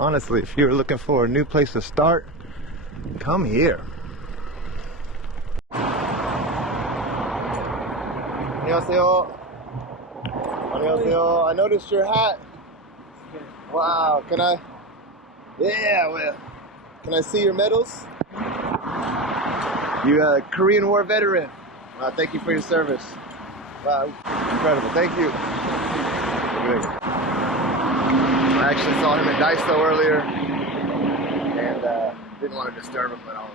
Honestly, if you're looking for a new place to start, come here. 안녕하세요. 안녕하세요. I noticed your hat. Wow, can I? Yeah, well, can I see your medals? You're a Korean War veteran. Thank you for your service. Wow, incredible. Thank you. Good. I actually saw him at Daiso earlier, and didn't want to disturb him, but I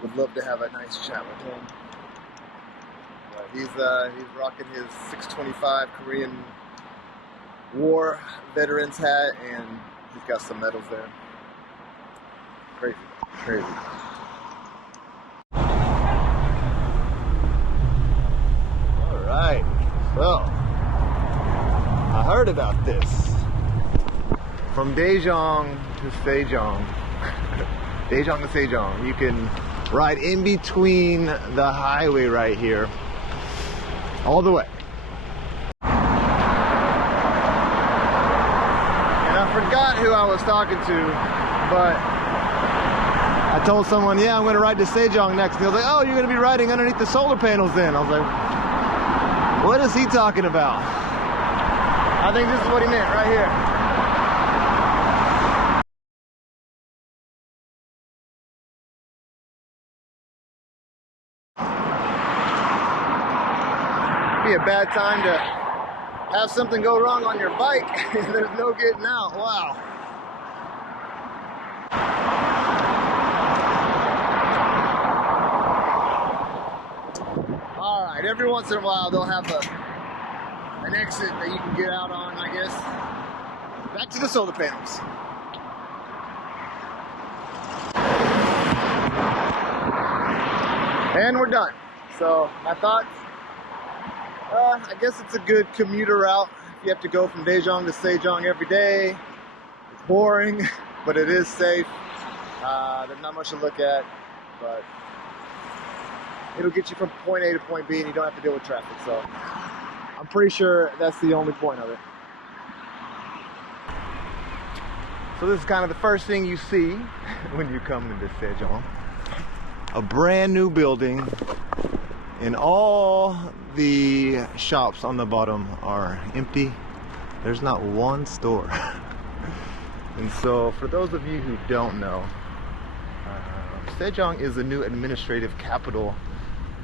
would love to have a nice chat with him. He's rocking his 625 Korean War veterans hat, and he's got some medals there. Crazy, crazy. All right, so I heard about this. From Daejeon to Sejong, Daejeon to Sejong, you can ride in between the highway right here, all the way. And I forgot who I was talking to, but I told someone, yeah, I'm going to ride to Sejong next. And he was like, oh, you're going to be riding underneath the solar panels then. I was like, what is he talking about? I think this is what he meant right here. Be a bad time to have something go wrong on your bike. There's no getting out. Wow. Alright, every once in a while they'll have an exit that you can get out on, I guess. Back to the solar panels. And we're done. So, my thoughts? I guess it's a good commuter route. If you have to go from Daejeon to Sejong every day, it's boring, but it is safe. There's not much to look at, but it'll get you from point A to point B and you don't have to deal with traffic. So I'm pretty sure that's the only point of it. So this is kind of the first thing you see when you come into Sejong. A brand new building, and all the shops on the bottom are empty. There's not one store. And so for those of you who don't know, Sejong is the new administrative capital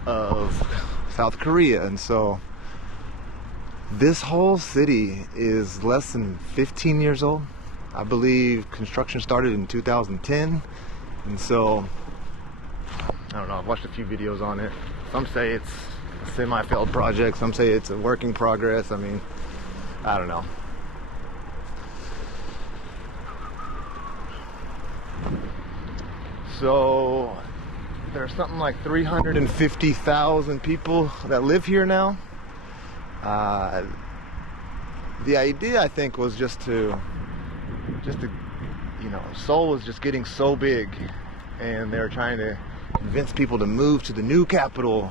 of South Korea, and so this whole city is less than 15 years old. I believe construction started in 2010, and so I don't know, I've watched a few videos on it. Some say it's a semi-failed project, some say it's a work in progress. I mean, I don't know. So there's something like 350,000 people that live here now. The idea, I think, was just to, you know, Seoul was just getting so big, and they're trying to convince people to move to the new capital,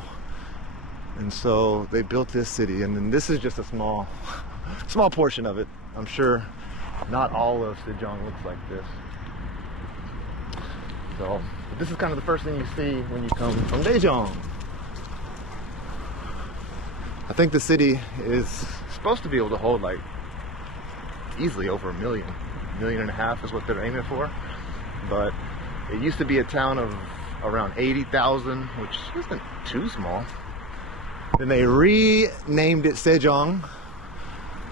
and so they built this city. And then this is just a small portion of it. I'm sure not all of Sejong looks like this. So, but this is kind of the first thing you see when you come from Daejeon. I think the city is supposed to be able to hold like easily over a million and a half is what they're aiming for. But it used to be a town of around 80,000, which isn't too small. Then they renamed it Sejong,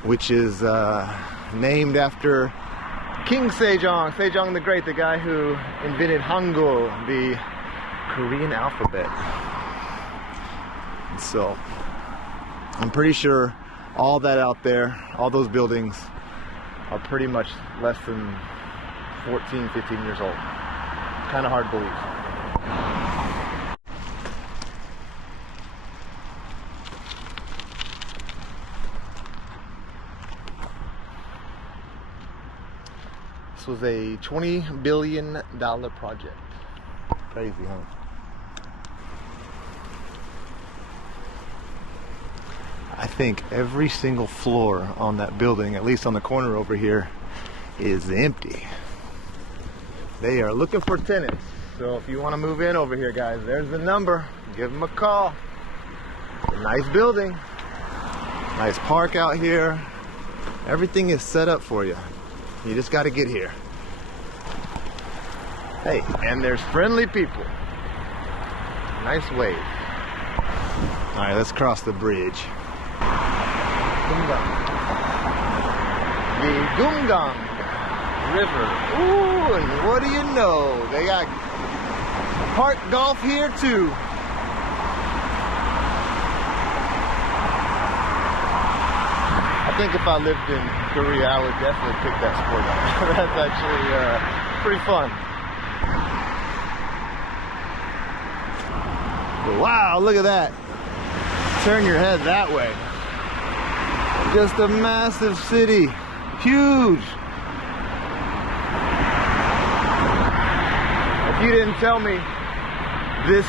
which is named after King Sejong, Sejong the Great, the guy who invented Hangul, the Korean alphabet. And so I'm pretty sure all that out there, all those buildings are pretty much less than 14, 15 years old. Kind of hard to believe. This was a $20 billion project. Crazy, huh? I think every single floor on that building, at least on the corner over here, is empty. They are looking for tenants. So if you want to move in over here, guys, there's the number. Give them a call. It's a nice building. Nice park out here. Everything is set up for you. You just got to get here. Hey, and there's friendly people. Nice wave. All right, let's cross the bridge. The Gungang River. Ooh, and what do you know? They got park golf here too. I think if I lived in Korea, I would definitely pick that sport up. That's actually pretty fun. Wow, look at that. Turn your head that way. Just a massive city. Huge. If you didn't tell me this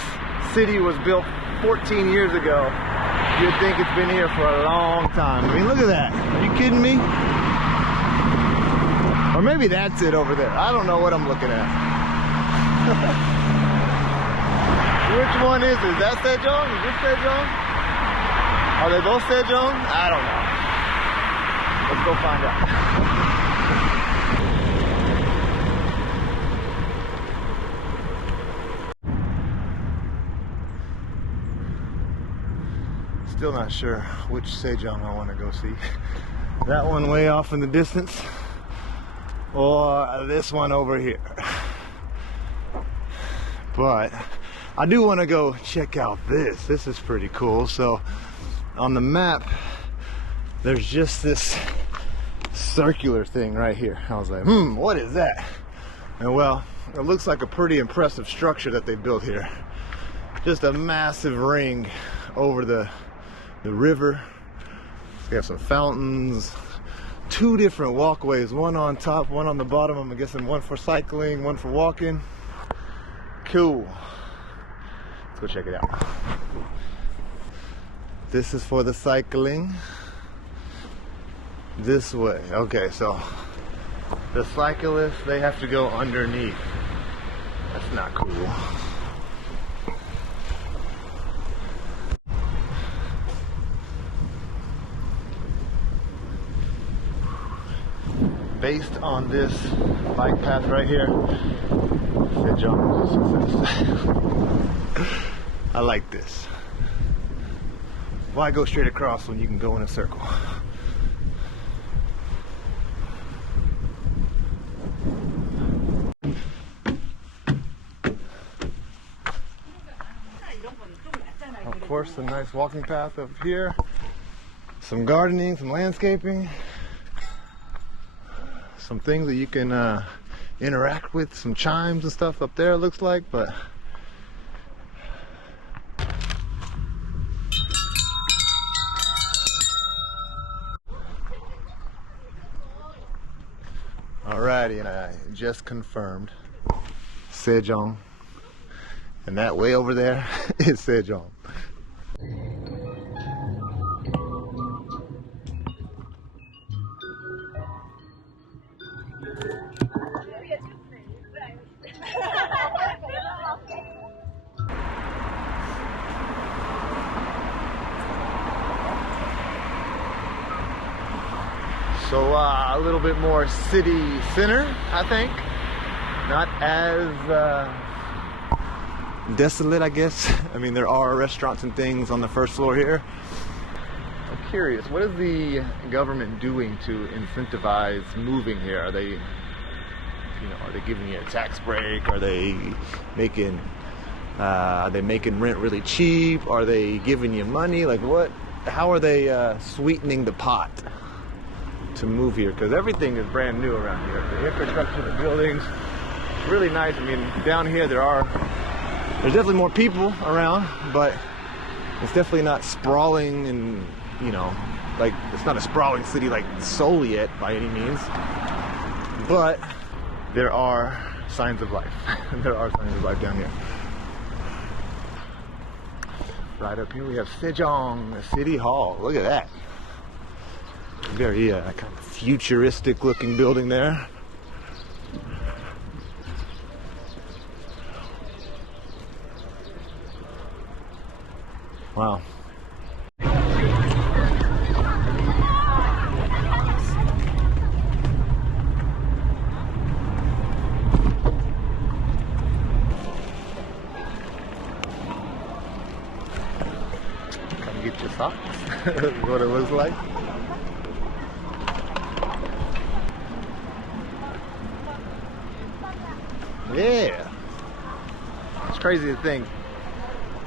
city was built 14 years ago, you'd think it's been here for a long time. I mean, look at that. Are you kidding me? Or maybe that's it over there. I don't know what I'm looking at. Which one is it? Is that Sejong? Is this Sejong? Are they both Sejong? I don't know. Let's go find out. Still not sure which Sejong I want to go see. That one way off in the distance, or this one over here. But I do want to go check out this. This is pretty cool. So on the map, there's just this circular thing right here. I was like, what is that? And well, it looks like a pretty impressive structure that they built here. Just a massive ring over the river. We have some fountains, 2 different walkways, one on top, one on the bottom. I'm guessing one for cycling, one for walking. Cool. Let's go check it out. This is for the cycling. This way. Okay, so the cyclists, they have to go underneath. That's not cool. Based on this bike path right here, Sejong is a success. I like this. Why go straight across when you can go in a circle? Of course, a nice walking path up here. Some gardening, some landscaping. Some things that you can interact with, some chimes and stuff up there, it looks like, but alrighty, and I just confirmed Sejong, and that way over there is Sejong. So a little bit more city center, I think. Not as desolate, I guess. I mean, there are restaurants and things on the first floor here. I'm curious, what is the government doing to incentivize moving here? Are they, are they giving you a tax break? Are they making rent really cheap? Are they giving you money? Like what? How are they sweetening the pot to move here? Because everything is brand new around here. The infrastructure, the buildings, really nice. I mean, down here there's definitely more people around, but it's definitely not sprawling and, like it's not a sprawling city like Seoul yet by any means. But there are signs of life. There are signs of life down here. Right up here we have Sejong City Hall. Look at that. Very kind of futuristic looking building there. Wow. Come get your socks. What it looks like. Yeah. It's crazy to think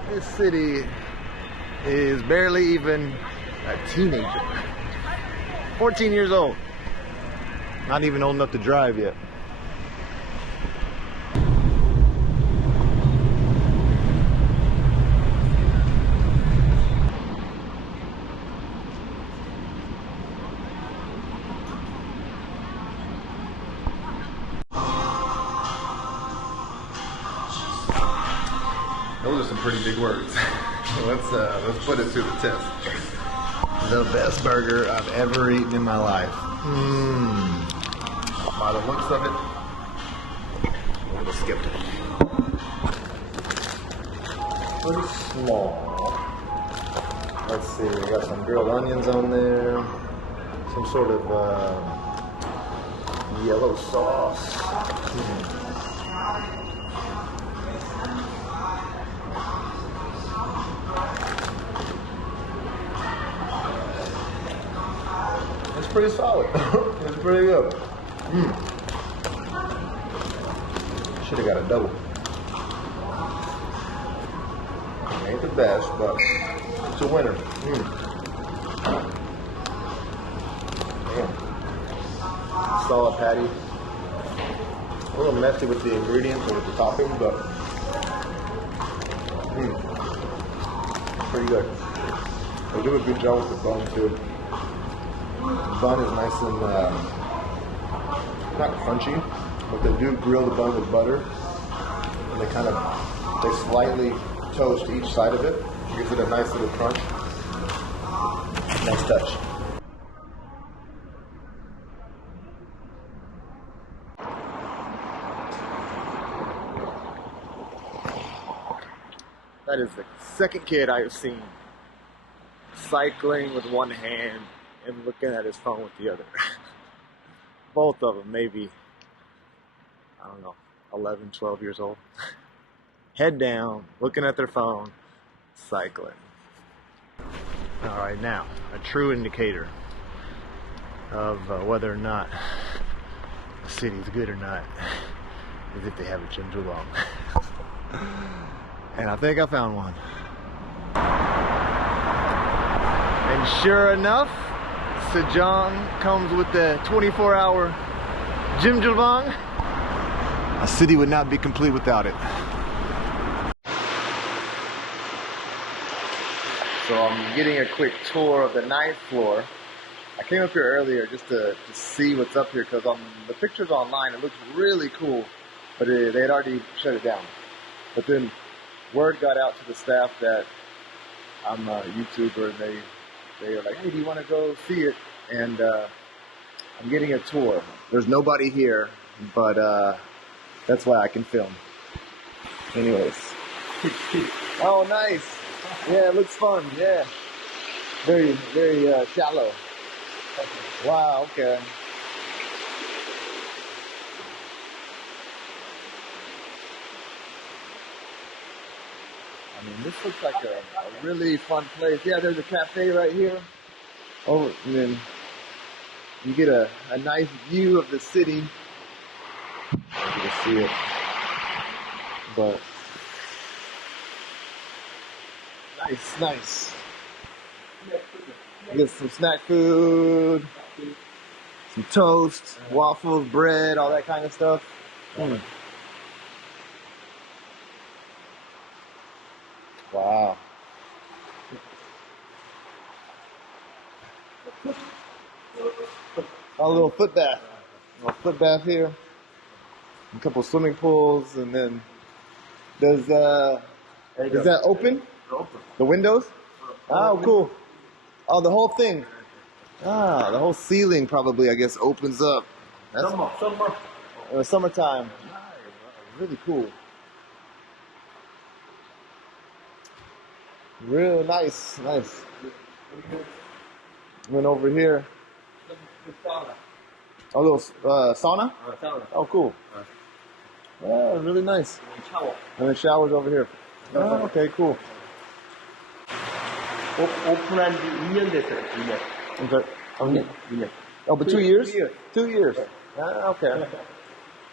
this city is barely even a teenager. 14 years old. Not even old enough to drive yet. Those are some pretty big words. Let's put it to the test. The best burger I've ever eaten in my life. By the looks of it, a little skeptical. Pretty small. Let's see, we got some grilled onions on there. Some sort of yellow sauce. Pretty solid. It's pretty good. Should have got a double. Ain't the best, but it's a winner. Solid patty. A little messy with the ingredients or with the toppings, but pretty good. They do a good job with the bun too. The bun is nice and not crunchy, but they do grill the bun with butter, and they slightly toast each side of it, which gives it a nice little crunch. Nice touch. That is the second kid I have seen cycling with one hand and looking at his phone with the other. Both of them, maybe, I don't know, 11, 12 years old. Head down, looking at their phone, cycling. All right, now, a true indicator of whether or not a city's good or not is if they have a jjimjilbang. And I think I found one. And sure enough, Sejong comes with the 24-hour jjimjilbang. A city would not be complete without it. So I'm getting a quick tour of the 9th floor. I came up here earlier just to see what's up here because on the pictures online it looks really cool, but they had already shut it down. But then word got out to the staff that I'm a YouTuber and they are like, hey, do you want to go see it? And I'm getting a tour. There's nobody here, but that's why I can film. Anyways. Oh, nice. Yeah, it looks fun. Yeah. Very, very shallow. Wow, okay. I mean, this looks like a really fun place. Yeah, there's a cafe right here. Oh, and then you get a nice view of the city. You can see it. But nice. You get some snack food, some toast, waffles, bread, all that kind of stuff. Wow. A little foot bath. A little foot bath here. A couple swimming pools, and then is that open? The windows? Oh, cool. Oh, the whole thing. Ah, the whole ceiling probably, I guess, opens up. That's summertime. Really cool. Real nice, nice. Went over here. A little sauna? Oh, cool. Yeah, really nice. And the shower's over here. Oh, okay, cool. 오픈한 지 2년 됐어요. 2년. Okay. 2년. Oh, but 2 years? 2 years. 2 years. Ah, okay.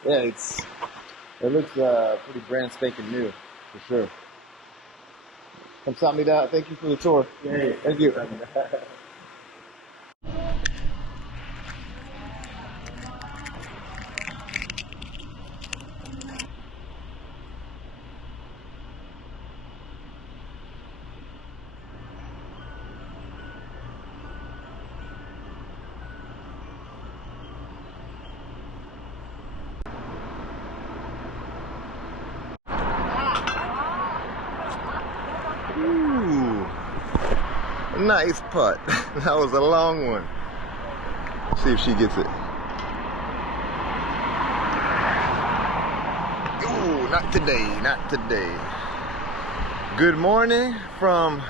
Yeah, it looks pretty brand spanking new, for sure. 감사합니다. Thank you for the tour. 예, Thank you. Ooh, nice putt. That was a long one. Let's see if she gets it. Ooh, not today, not today. Good morning from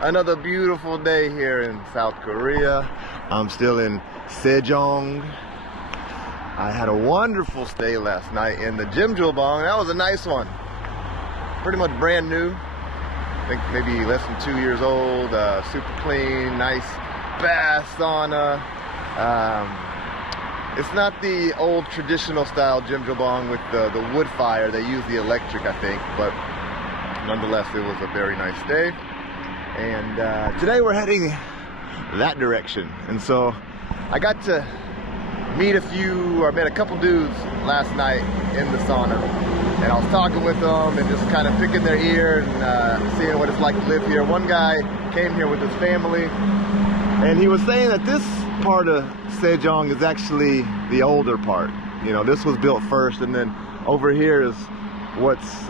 another beautiful day here in South Korea. I'm still in Sejong. I had a wonderful stay last night in the jjimjilbang. That was a nice one. Pretty much brand new. I think maybe less than 2 years old, super clean, nice bath, sauna. It's not the old traditional style jjimjilbang with the wood fire. They use the electric, I think, but nonetheless, it was a very nice day. And today we're heading that direction. And so I got to met a couple dudes last night in the sauna. And I was talking with them and just kind of picking their ear and seeing what it's like to live here. One guy came here with his family, and he was saying that this part of Sejong is actually the older part. You know, this was built first, and then over here is what's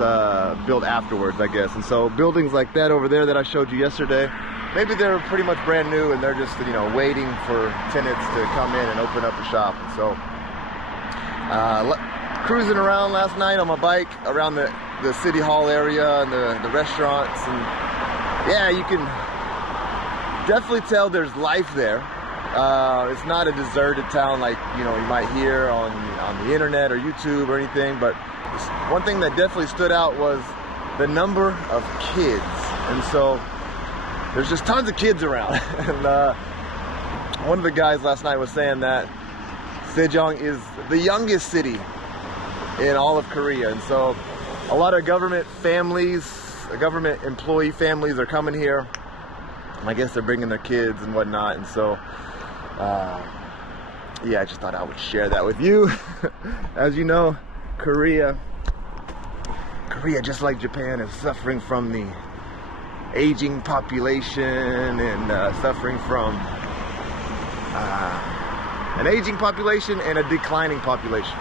built afterwards, I guess. And so buildings like that over there that I showed you yesterday, maybe they're pretty much brand new and they're just, you know, waiting for tenants to come in and open up a shop. And so cruising around last night on my bike around the city hall area and the restaurants, and yeah, you can definitely tell there's life there. It's not a deserted town like, you know, you might hear on the internet or YouTube or anything, but one thing that definitely stood out was the number of kids. And so there's just tons of kids around. And one of the guys last night was saying that Sejong is the youngest city in all of Korea, and so a lot of government families, government employee families are coming here. I guess they're bringing their kids and whatnot, and so yeah, I just thought I would share that with you. As you know, Korea, just like Japan, is suffering from the aging population and suffering from an aging population and a declining population.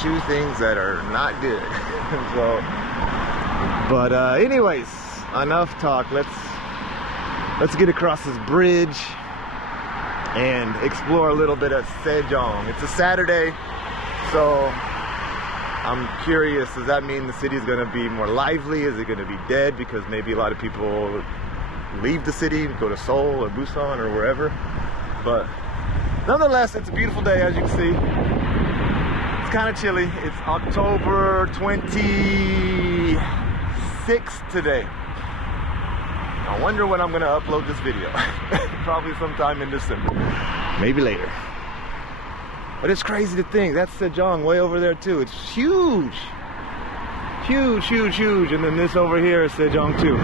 Two things that are not good. So, but anyways, enough talk. Let's get across this bridge and explore a little bit of Sejong. It's a Saturday, so I'm curious, does that mean the city is going to be more lively? Is it going to be dead because maybe a lot of people leave the city, go to Seoul or Busan or wherever? But nonetheless, it's a beautiful day, as you can see. It's kind of chilly. It's October 26th today. I wonder when I'm going to upload this video. Probably sometime in December. Maybe later. But it's crazy to think. That's Sejong way over there too. It's huge. Huge, huge, huge. And then this over here is Sejong too.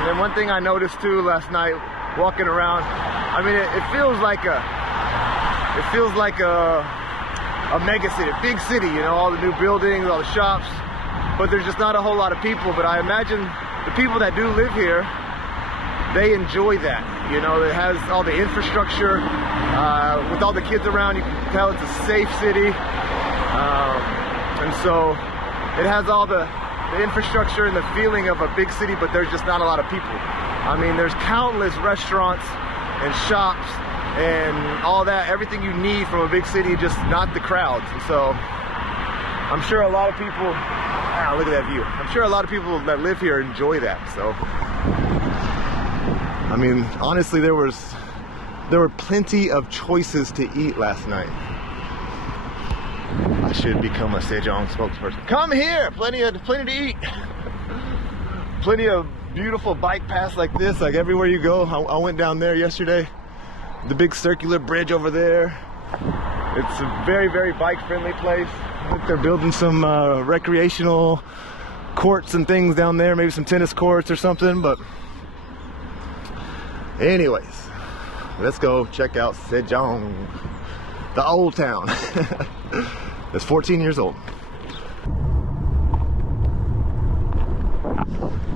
And then one thing I noticed too last night, walking around, I mean, it feels like a mega city, a big city, you know, all the new buildings, all the shops, but there's just not a whole lot of people. But I imagine the people that do live here, they enjoy that. You know, it has all the infrastructure, with all the kids around, you can tell it's a safe city. And so it has all the the infrastructure and the feeling of a big city, but there's just not a lot of people. I mean, there's countless restaurants and shops and all that, everything you need from a big city, just not the crowds. And so I'm sure a lot of people, look at that view. I'm sure a lot of people that live here enjoy that. So, I mean, honestly, there were plenty of choices to eat last night. I should become a Sejong spokesperson. Come here, plenty to eat. Plenty of beautiful bike paths like this, like everywhere you go. I went down there yesterday. The big circular bridge over there. It's a very, very bike-friendly place. I think they're building some recreational courts and things down there, maybe some tennis courts or something, but anyways, let's go check out Sejong, the old town. It's 14 years old.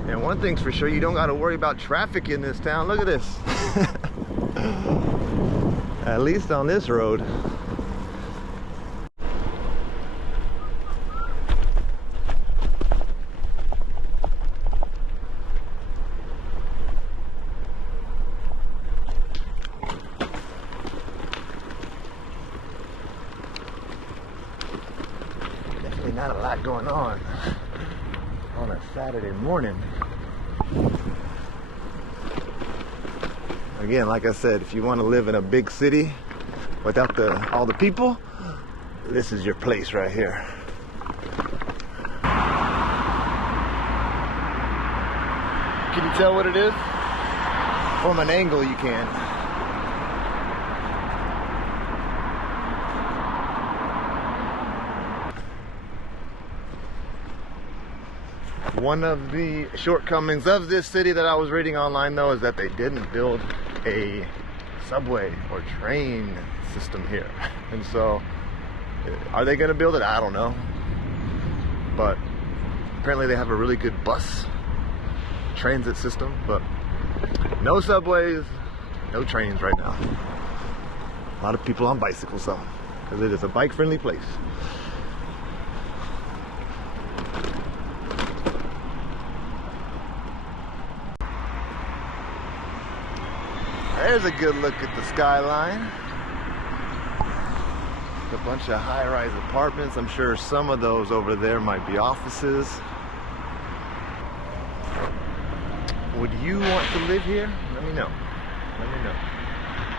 And one thing's for sure, you don't got to worry about traffic in this town. Look at this. At least on this road. Definitely not a lot going on a Saturday morning. Again, like I said, if you want to live in a big city without all the people, this is your place right here. Can you tell what it is? From an angle you can. One of the shortcomings of this city that I was reading online, though, is that they didn't build a subway or train system here. And so, are they going to build it? I don't know. But apparently they have a really good bus transit system, but no subways, no trains right now. A lot of people on bicycles, though, because it is a bike-friendly place. There's a good look at the skyline. A bunch of high-rise apartments. I'm sure some of those over there might be offices. Would you want to live here? Let me know. Let me know.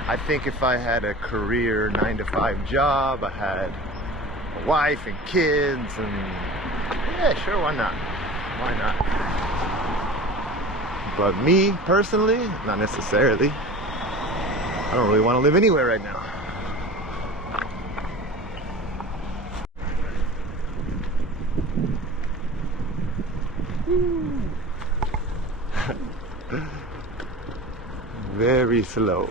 I think if I had a career 9-to-5 job, I had a wife and kids, and yeah, sure, why not? Why not? But me personally, not necessarily. I don't really want to live anywhere right now. Very slow.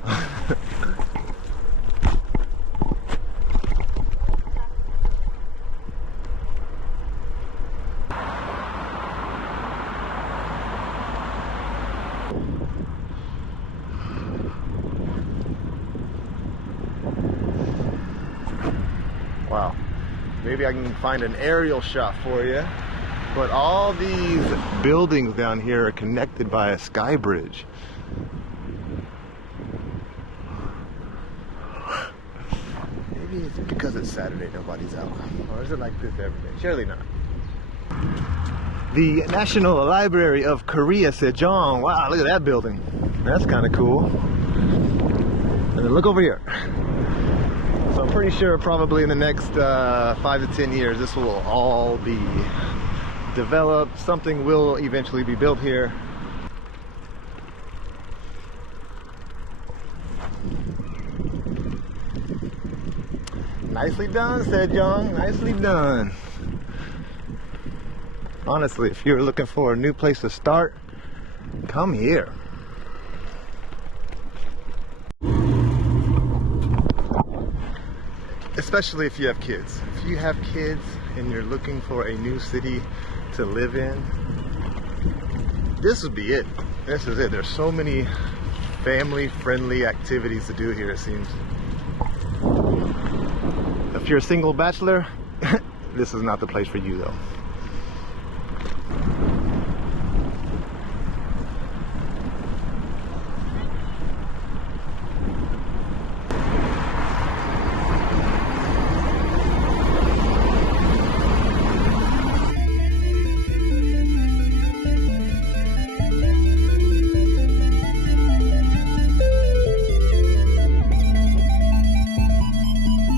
Wow, maybe I can find an aerial shot for you, but all these buildings down here are connected by a sky bridge. Maybe it's because it's Saturday, nobody's out. Or is it like this every day? Surely not. The National Library of Korea, Sejong. Wow, look at that building. That's kind of cool. And then look over here. So I'm pretty sure probably in the next 5 to 10 years this will all be developed. Something will eventually be built here. Nicely done, Sejong. Nicely done. Honestly, if you're looking for a new place to start, come here. Especially if you have kids. If you have kids and you're looking for a new city to live in, this would be it. This is it. There's so many family-friendly activities to do here, it seems. If you're a single bachelor, this is not the place for you, though.